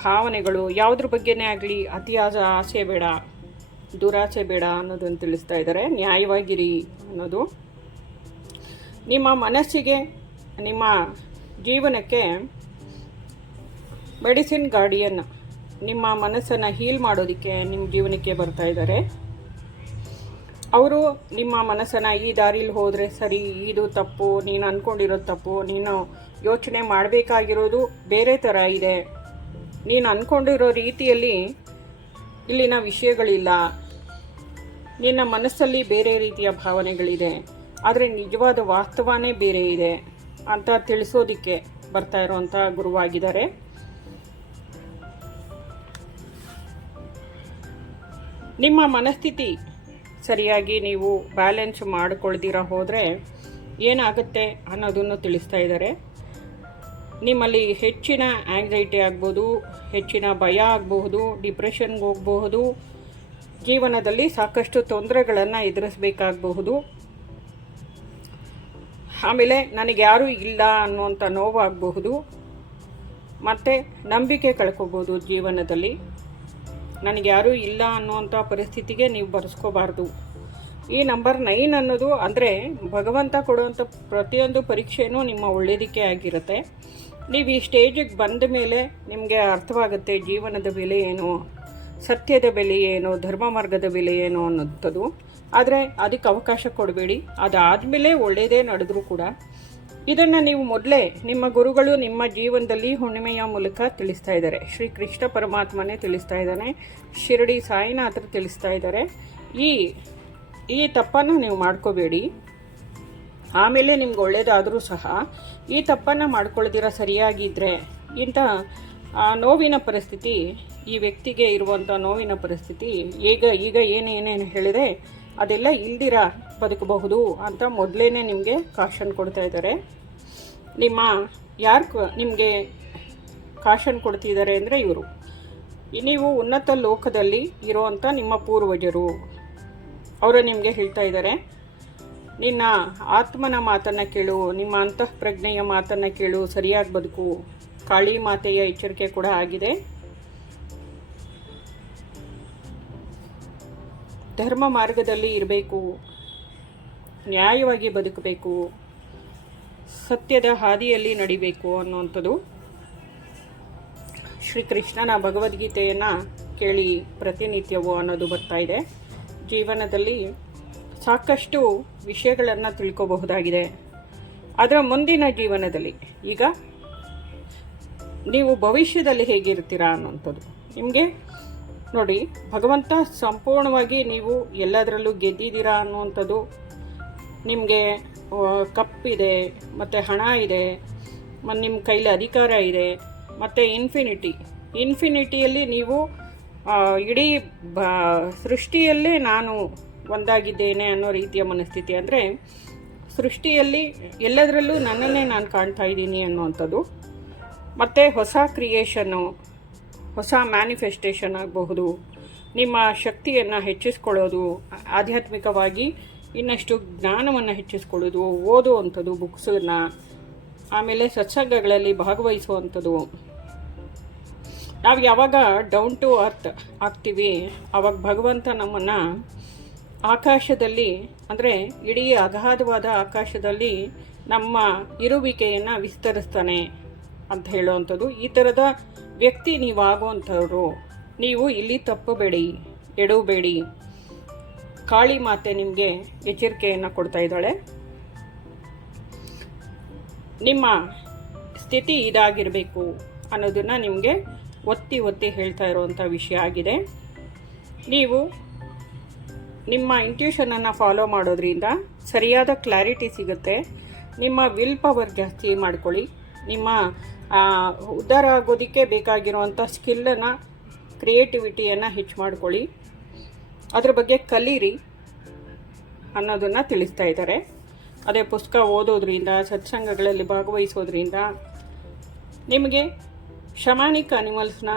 ಭಾವನೆಗಳು ಯಾವುದ್ರ ಬಗ್ಗೆನೇ ಆಗಲಿ ಅತಿಯಾದ ಆಸೆ ಬೇಡ, ದುರಾಸೆ ಬೇಡ ಅನ್ನೋದನ್ನು ತಿಳಿಸ್ತಾ ಇದ್ದಾರೆ. ನ್ಯಾಯವಾಗಿರಿ ಅನ್ನೋದು ನಿಮ್ಮ ಮನಸ್ಸಿಗೆ, ನಿಮ್ಮ ಜೀವನಕ್ಕೆ ಮೆಡಿಸಿನ್ ಗಾರ್ಡಿಯನ್ ನಿಮ್ಮ ಮನಸ್ಸನ್ನು ಹೀಲ್ ಮಾಡೋದಕ್ಕೆ ನಿಮ್ಮ ಜೀವನಕ್ಕೆ ಬರ್ತಾ ಇದ್ದಾರೆ. ಅವರು ನಿಮ್ಮ ಮನಸ್ಸನ್ನು ಈ ದಾರಿಲಿ ಹೋದರೆ ಸರಿ, ಇದು ತಪ್ಪು, ನೀನು ಅಂದ್ಕೊಂಡಿರೋದು ತಪ್ಪು, ನೀನು ಯೋಚನೆ ಮಾಡಬೇಕಾಗಿರೋದು ಬೇರೆ ಥರ ಇದೆ, ನೀನು ಅಂದ್ಕೊಂಡಿರೋ ರೀತಿಯಲ್ಲಿ ಇಲ್ಲಿನ ವಿಷಯಗಳಿಲ್ಲ, ನಿನ್ನ ಮನಸ್ಸಲ್ಲಿ ಬೇರೆ ರೀತಿಯ ಭಾವನೆಗಳಿದೆ, ಆದರೆ ನಿಜವಾದ ವಾಸ್ತವನೇ ಬೇರೆ ಇದೆ ಅಂತ ತಿಳಿಸೋದಕ್ಕೆ ಬರ್ತಾ ಇರೋವಂಥ ಗುರುವಾಗಿದ್ದಾರೆ. ನಿಮ್ಮ ಮನಸ್ಥಿತಿ ಸರಿಯಾಗಿ ನೀವು ಬ್ಯಾಲೆನ್ಸ್ ಮಾಡಿಕೊಳ್ದಿರ ಹೋದರೆ ಏನಾಗುತ್ತೆ ಅನ್ನೋದನ್ನು ತಿಳಿಸ್ತಾ ಇದ್ದಾರೆ. ನಿಮ್ಮಲ್ಲಿ ಹೆಚ್ಚಿನ ಆಂಗ್ಸೈಟಿ ಆಗ್ಬೋದು, ಹೆಚ್ಚಿನ ಭಯ ಆಗಬಹುದು, ಡಿಪ್ರೆಷನ್ಗೆ ಹೋಗಬಹುದು, ಜೀವನದಲ್ಲಿ ಸಾಕಷ್ಟು ತೊಂದರೆಗಳನ್ನು ಎದುರಿಸಬೇಕಾಗಬಹುದು. ಆಮೇಲೆ ನನಗೆ ಯಾರೂ ಇಲ್ಲ ಅನ್ನುವಂಥ ನೋವಾಗಬಹುದು, ಮತ್ತು ನಂಬಿಕೆ ಕಳ್ಕೊಬೋದು. ಜೀವನದಲ್ಲಿ ನನಗೆ ಯಾರೂ ಇಲ್ಲ ಅನ್ನುವಂಥ ಪರಿಸ್ಥಿತಿಗೆ ನೀವು ಬರೆಸ್ಕೋಬಾರ್ದು. ಈ ನಂಬರ್ 9 ಅನ್ನೋದು ಅಂದರೆ ಭಗವಂತ ಕೊಡುವಂಥ ಪ್ರತಿಯೊಂದು ಪರೀಕ್ಷೆಯೂ ನಿಮ್ಮ ಒಳ್ಳೆಯದಕ್ಕೆ ಆಗಿರುತ್ತೆ. ನೀವು ಈ ಸ್ಟೇಜಿಗೆ ಬಂದ ಮೇಲೆ ನಿಮಗೆ ಅರ್ಥವಾಗುತ್ತೆ ಜೀವನದ ಬೆಲೆ ಏನು, ಸತ್ಯದ ಬೆಲೆ ಏನು, ಧರ್ಮ ಮಾರ್ಗದ ಬೆಲೆ ಏನು ಅನ್ನೋಂಥದ್ದು. ಆದರೆ ಅದಕ್ಕೆ ಅವಕಾಶ ಕೊಡಬೇಡಿ. ಅದಾದಮೇಲೆ ಒಳ್ಳೆಯದೇ ನಡೆದರೂ ಕೂಡ ಇದನ್ನು ನೀವು ಮೊದಲೇ ನಿಮ್ಮ ಗುರುಗಳು ನಿಮ್ಮ ಜೀವನದಲ್ಲಿ ಹುಣ್ಣಿಮೆಯ ಮೂಲಕ ತಿಳಿಸ್ತಾ ಇದ್ದಾರೆ. ಶ್ರೀ ಕೃಷ್ಣ ಪರಮಾತ್ಮನೇ ತಿಳಿಸ್ತಾ ಇದ್ದಾನೆ, ಶಿರಡಿ ಸಾಯಿನಾಥರು ತಿಳಿಸ್ತಾ ಇದ್ದಾರೆ. ಈ ತಪ್ಪನ್ನು ನೀವು ಮಾಡ್ಕೋಬೇಡಿ. ಆಮೇಲೆ ನಿಮ್ಗೆ ಒಳ್ಳೇದಾದರೂ ಸಹ ಈ ತಪ್ಪನ್ನು ಮಾಡ್ಕೊಳ್ದಿರ ಸರಿಯಾಗಿದ್ದರೆ ಇಂಥ ನೋವಿನ ಪರಿಸ್ಥಿತಿ, ಈ ವ್ಯಕ್ತಿಗೆ ಇರುವಂಥ ನೋವಿನ ಪರಿಸ್ಥಿತಿ ಈಗ ಏನೇನೇನು ಹೇಳಿದೆ ಅದೆಲ್ಲ ಇಲ್ದಿರ ಬದುಕಬಹುದು ಅಂತ ಮೊದಲೇ ನಿಮಗೆ ಕಾಷನ್ ಕೊಡ್ತಾ ಇದ್ದಾರೆ. ನಿಮಗೆ ಕಾಷನ್ ಕೊಡ್ತಿದ್ದಾರೆ ಅಂದರೆ ಇವರು ನೀವು ಉನ್ನತ ಲೋಕದಲ್ಲಿ ಇರುವಂಥ ನಿಮ್ಮ ಪೂರ್ವಜರು. ಅವರು ನಿಮಗೆ ಹೇಳ್ತಾ ಇದ್ದಾರೆ, ನಿನ್ನ ಆತ್ಮನ ಮಾತನ್ನು ಕೇಳು, ನಿಮ್ಮ ಅಂತಃಪ್ರಜ್ಞೆಯ ಮಾತನ್ನು ಕೇಳು, ಸರಿಯಾಗಿ ಬದುಕು. ಕಾಳಿ ಮಾತೆಯ ಎಚ್ಚರಿಕೆ ಕೂಡ ಆಗಿದೆ. ಧರ್ಮ ಮಾರ್ಗದಲ್ಲಿ ಇರಬೇಕು, ನ್ಯಾಯವಾಗಿ ಬದುಕಬೇಕು, ಸತ್ಯದ ಹಾದಿಯಲ್ಲಿ ನಡಿಬೇಕು ಅನ್ನುವಂಥದ್ದು ಶ್ರೀಕೃಷ್ಣನ ಭಗವದ್ಗೀತೆಯನ್ನು ಕೇಳಿ ಪ್ರತಿನಿತ್ಯವೂ ಅನ್ನೋದು ಬರ್ತಾ ಇದೆ. ಜೀವನದಲ್ಲಿ ಸಾಕಷ್ಟು ವಿಷಯಗಳನ್ನು ತಿಳ್ಕೋಬಹುದಾಗಿದೆ. ಅದರ ಮುಂದಿನ ಜೀವನದಲ್ಲಿ ಈಗ ನೀವು ಭವಿಷ್ಯದಲ್ಲಿ ಹೇಗಿರ್ತೀರಾ ಅನ್ನೋಂಥದ್ದು ನಿಮಗೆ ನೋಡಿ. ಭಗವಂತ ಸಂಪೂರ್ಣವಾಗಿ ನೀವು ಎಲ್ಲದರಲ್ಲೂ ಗೆದ್ದಿದ್ದೀರಾ ಅನ್ನುವಂಥದ್ದು, ನಿಮಗೆ ಕಪ್ಪಿದೆ ಮತ್ತು ಹಣ ಇದೆ, ಮತ್ತು ನಿಮ್ಮ ಕೈಲಿ ಅಧಿಕಾರ ಇದೆ, ಮತ್ತು ಇನ್ಫಿನಿಟಿಯಲ್ಲಿ ನೀವು ಇಡೀ ಸೃಷ್ಟಿಯಲ್ಲೇ ನಾನು ಒಂದಾಗಿದ್ದೇನೆ ಅನ್ನೋ ರೀತಿಯ ಮನಸ್ಥಿತಿ. ಅಂದರೆ ಸೃಷ್ಟಿಯಲ್ಲಿ ಎಲ್ಲದರಲ್ಲೂ ನನ್ನನ್ನೇ ನಾನು ಕಾಣ್ತಾ ಇದ್ದೀನಿ ಅನ್ನುವಂಥದ್ದು. ಮತ್ತು ಹೊಸ ಕ್ರಿಯೇಷನ್ನು, ಹೊಸ ಮ್ಯಾನಿಫೆಸ್ಟೇಷನ್ ಆಗಬಹುದು. ನಿಮ್ಮ ಶಕ್ತಿಯನ್ನು ಹೆಚ್ಚಿಸ್ಕೊಳ್ಳೋದು, ಆಧ್ಯಾತ್ಮಿಕವಾಗಿ ಇನ್ನಷ್ಟು ಜ್ಞಾನವನ್ನು ಹೆಚ್ಚಿಸ್ಕೊಳ್ಳೋದು, ಓದುವಂಥದ್ದು ಬುಕ್ಸನ್ನು, ಆಮೇಲೆ ಸತ್ಸಂಗಗಳಲ್ಲಿ ಭಾಗವಹಿಸುವಂಥದ್ದು. ನಾವು ಯಾವಾಗ ಡೌನ್ ಟು ಅರ್ತ್ ಆಗ್ತೀವಿ ಆವಾಗ ಭಗವಂತ ನಮ್ಮನ್ನು ಆಕಾಶದಲ್ಲಿ, ಅಂದರೆ ಇಡೀ ಅಗಾಧವಾದ ಆಕಾಶದಲ್ಲಿ ನಮ್ಮ ಇರುವಿಕೆಯನ್ನು ವಿಸ್ತರಿಸ್ತಾನೆ ಅಂತ ಹೇಳುವಂಥದ್ದು. ಈ ಥರದ ವ್ಯಕ್ತಿ ನೀವಾಗುವಂಥವ್ರು. ನೀವು ಇಲ್ಲಿ ತಪ್ಪಬೇಡಿ, ಎಡವಬೇಡಿ. ಕಾಳಿ ಮಾತೆ ನಿಮಗೆ ಎಚ್ಚರಿಕೆಯನ್ನು ಕೊಡ್ತಾ ಇದ್ದಾಳೆ. ನಿಮ್ಮ ಸ್ಥಿತಿ ಇದಾಗಿರಬೇಕು ಅನ್ನೋದನ್ನು ನಿಮಗೆ ಒತ್ತಿ ಹೇಳ್ತಾ ಇರುವಂಥ ವಿಷಯ ಆಗಿದೆ. ನೀವು ನಿಮ್ಮ ಇಂಟ್ಯೂಷನನ್ನು ಫಾಲೋ ಮಾಡೋದ್ರಿಂದ ಸರಿಯಾದ ಕ್ಲಾರಿಟಿ ಸಿಗುತ್ತೆ. ನಿಮ್ಮ ವಿಲ್ ಪವರ್ ಜಾಸ್ತಿ ಮಾಡ್ಕೊಳ್ಳಿ. ನಿಮ್ಮ ಉದ್ಧಾರ ಆಗೋದಕ್ಕೆ ಬೇಕಾಗಿರುವಂಥ ಸ್ಕಿಲ್ಲನ್ನು, ಕ್ರಿಯೇಟಿವಿಟಿಯನ್ನು ಹೆಚ್ಚು ಮಾಡ್ಕೊಳ್ಳಿ. ಅದ್ರ ಬಗ್ಗೆ ಕಲೀರಿ ಅನ್ನೋದನ್ನು ತಿಳಿಸ್ತಾ ಇದ್ದಾರೆ. ಅದೇ ಪುಸ್ತಕ ಓದೋದ್ರಿಂದ, ಸತ್ಸಂಗಗಳಲ್ಲಿ ಭಾಗವಹಿಸೋದ್ರಿಂದ ನಿಮಗೆ ಶಮಾನಿಕ್ ಅನಿಮಲ್ಸ್ನ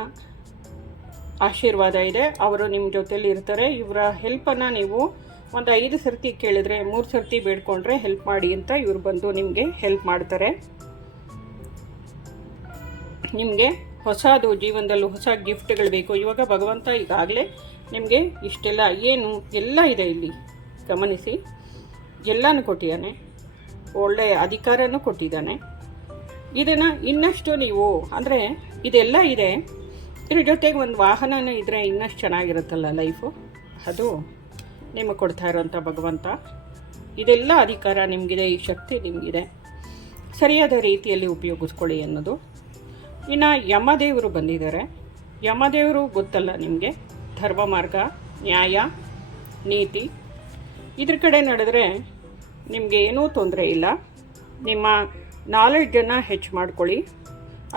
ಆಶೀರ್ವಾದ ಇದೆ. ಅವರು ನಿಮ್ಮ ಜೊತೆಲಿ ಇರ್ತಾರೆ. ಇವರ ಹೆಲ್ಪನ್ನು ನೀವು ಒಂದು 5 ಸರ್ತಿ ಕೇಳಿದ್ರೆ, 3 ಸರ್ತಿ ಬೇಡ್ಕೊಂಡ್ರೆ ಹೆಲ್ಪ್ ಮಾಡಿ ಅಂತ ಇವರು ಬಂದು ನಿಮಗೆ ಹೆಲ್ಪ್ ಮಾಡ್ತಾರೆ. ನಿಮಗೆ ಹೊಸದು ಜೀವನದಲ್ಲೂ ಹೊಸ ಗಿಫ್ಟ್ಗಳು ಬೇಕು. ಇವಾಗ ಭಗವಂತ ಈಗಾಗಲೇ ನಿಮಗೆ ಇಷ್ಟೆಲ್ಲ ಎಲ್ಲ ಇದೆ ಇಲ್ಲಿ ಗಮನಿಸಿ. ಎಲ್ಲನೂ ಕೊಟ್ಟಿದ್ದಾನೆ, ಒಳ್ಳೆಯ ಅಧಿಕಾರನೂ ಕೊಟ್ಟಿದ್ದಾನೆ. ಇದನ್ನು ಇನ್ನಷ್ಟು ನೀವು, ಅಂದರೆ ಇದೆಲ್ಲ ಇದೆ, ಇದ್ರ ಜೊತೆಗೆ ಒಂದು ವಾಹನನೂ ಇದ್ದರೆ ಇನ್ನಷ್ಟು ಚೆನ್ನಾಗಿರುತ್ತಲ್ಲ ಲೈಫು. ಅದು ನಿಮಗೆ ಕೊಡ್ತಾ ಇರೋಂಥ ಭಗವಂತ. ಇದೆಲ್ಲ ಅಧಿಕಾರ ನಿಮಗಿದೆ, ಈ ಶಕ್ತಿ ನಿಮಗಿದೆ. ಸರಿಯಾದ ರೀತಿಯಲ್ಲಿ ಉಪಯೋಗಿಸ್ಕೊಳ್ಳಿ ಅನ್ನೋದು. ಇನ್ನು ಯಮದೇವರು ಬಂದಿದ್ದಾರೆ. ಯಮದೇವರು ಗೊತ್ತಲ್ಲ ನಿಮಗೆ, ಧರ್ಮ ಮಾರ್ಗ, ನ್ಯಾಯ, ನೀತಿ, ಇದ್ರ ಕಡೆ ನಡೆದ್ರೆ ನಿಮಗೆ ಏನೂ ತೊಂದರೆ ಇಲ್ಲ. ನಿಮ್ಮ ನಾಲೆಡ್ಜನ್ನು ಹೆಚ್ಚು ಮಾಡ್ಕೊಳ್ಳಿ.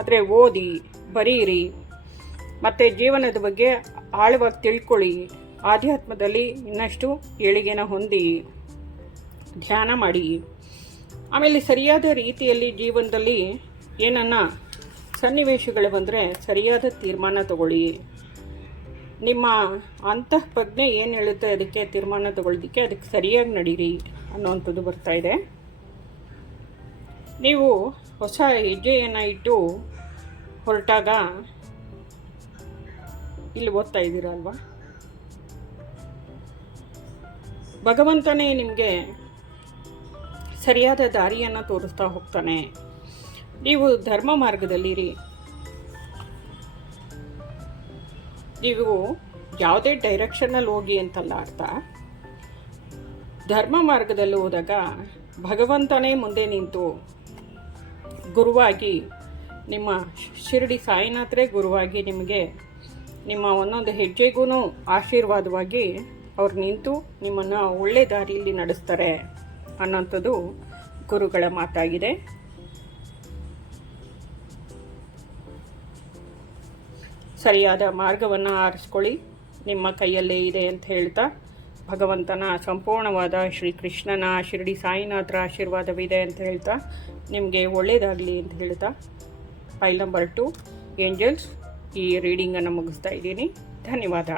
ಆದರೆ ಓದಿ, ಬರೀರಿ, ಮತ್ತು ಜೀವನದ ಬಗ್ಗೆ ಆಳವಾಗಿ ತಿಳ್ಕೊಳ್ಳಿ. ಆಧ್ಯಾತ್ಮದಲ್ಲಿ ಇನ್ನಷ್ಟು ಏಳಿಗೆನ ಹೊಂದಿ ಧ್ಯಾನ ಮಾಡಿ. ಆಮೇಲೆ ಸರಿಯಾದ ರೀತಿಯಲ್ಲಿ ಜೀವನದಲ್ಲಿ ಏನನ್ನ ಸನ್ನಿವೇಶಗಳು ಬಂದರೆ ಸರಿಯಾದ ತೀರ್ಮಾನ ತಗೊಳ್ಳಿ. ನಿಮ್ಮ ಅಂತಃಪ್ರಜ್ಞೆ ಏನು ಹೇಳುತ್ತೆ ಅದಕ್ಕೆ ತೀರ್ಮಾನ ತಗೊಳ್ಳೋದಕ್ಕೆ ಅದಕ್ಕೆ ಸರಿಯಾಗಿ ನಡೀರಿ ಅನ್ನೋವಂಥದ್ದು ಬರ್ತಾ ಇದೆ. ನೀವು ಹೊಸ ಹೆಜ್ಜೆಯನ್ನು ಇಟ್ಟು ಹೊರಟಾಗ ಇಲ್ಲಿ ಓದ್ತಾ ಇದ್ದೀರಲ್ವಾ, ಭಗವಂತನೇ ನಿಮಗೆ ಸರಿಯಾದ ದಾರಿಯನ್ನು ತೋರಿಸ್ತಾ ಹೋಗ್ತಾನೆ. ನೀವು ಧರ್ಮ ಮಾರ್ಗದಲ್ಲಿರಿ. ನೀವು ಯಾವುದೇ ಡೈರೆಕ್ಷನಲ್ಲಿ ಹೋಗಿ ಅಂತಲ್ಲ ಅರ್ಥ. ಧರ್ಮ ಮಾರ್ಗದಲ್ಲಿ ಹೋದಾಗ ಭಗವಂತನೇ ಮುಂದೆ ನಿಂತು ಗುರುವಾಗಿ, ನಿಮ್ಮ ಶಿರಡಿ ಸಾಯಿನಾಥರೇ ಗುರುವಾಗಿ ನಿಮಗೆ ನಿಮ್ಮ ಒಂದೊಂದು ಹೆಜ್ಜೆಗೂ ಆಶೀರ್ವಾದವಾಗಿ ಅವ್ರು ನಿಂತು ನಿಮ್ಮನ್ನು ಒಳ್ಳೆ ದಾರಿಯಲ್ಲಿ ನಡೆಸ್ತಾರೆ ಅನ್ನೋಂಥದ್ದು ಗುರುಗಳ ಮಾತಾಗಿದೆ. ಸರಿಯಾದ ಮಾರ್ಗವನ್ನು ಆರಿಸ್ಕೊಳ್ಳಿ, ನಿಮ್ಮ ಕೈಯಲ್ಲೇ ಇದೆ ಅಂತ ಹೇಳ್ತಾ, ಭಗವಂತನ ಸಂಪೂರ್ಣವಾದ ಶ್ರೀಕೃಷ್ಣನ ಶಿರಡಿ ಸಾಯಿನಾಥರ ಆಶೀರ್ವಾದವಿದೆ ಅಂತ ಹೇಳ್ತಾ, ನಿಮಗೆ ಒಳ್ಳೆಯದಾಗಲಿ ಅಂತ ಹೇಳ್ತಾ, ಫೈಲ್ ನಂಬರ್ 2 ಏಂಜಲ್ಸ್ ಈ ರೀಡಿಂಗನ್ನು ಮುಗಿಸ್ತಾ ಇದ್ದೀನಿ. ಧನ್ಯವಾದ.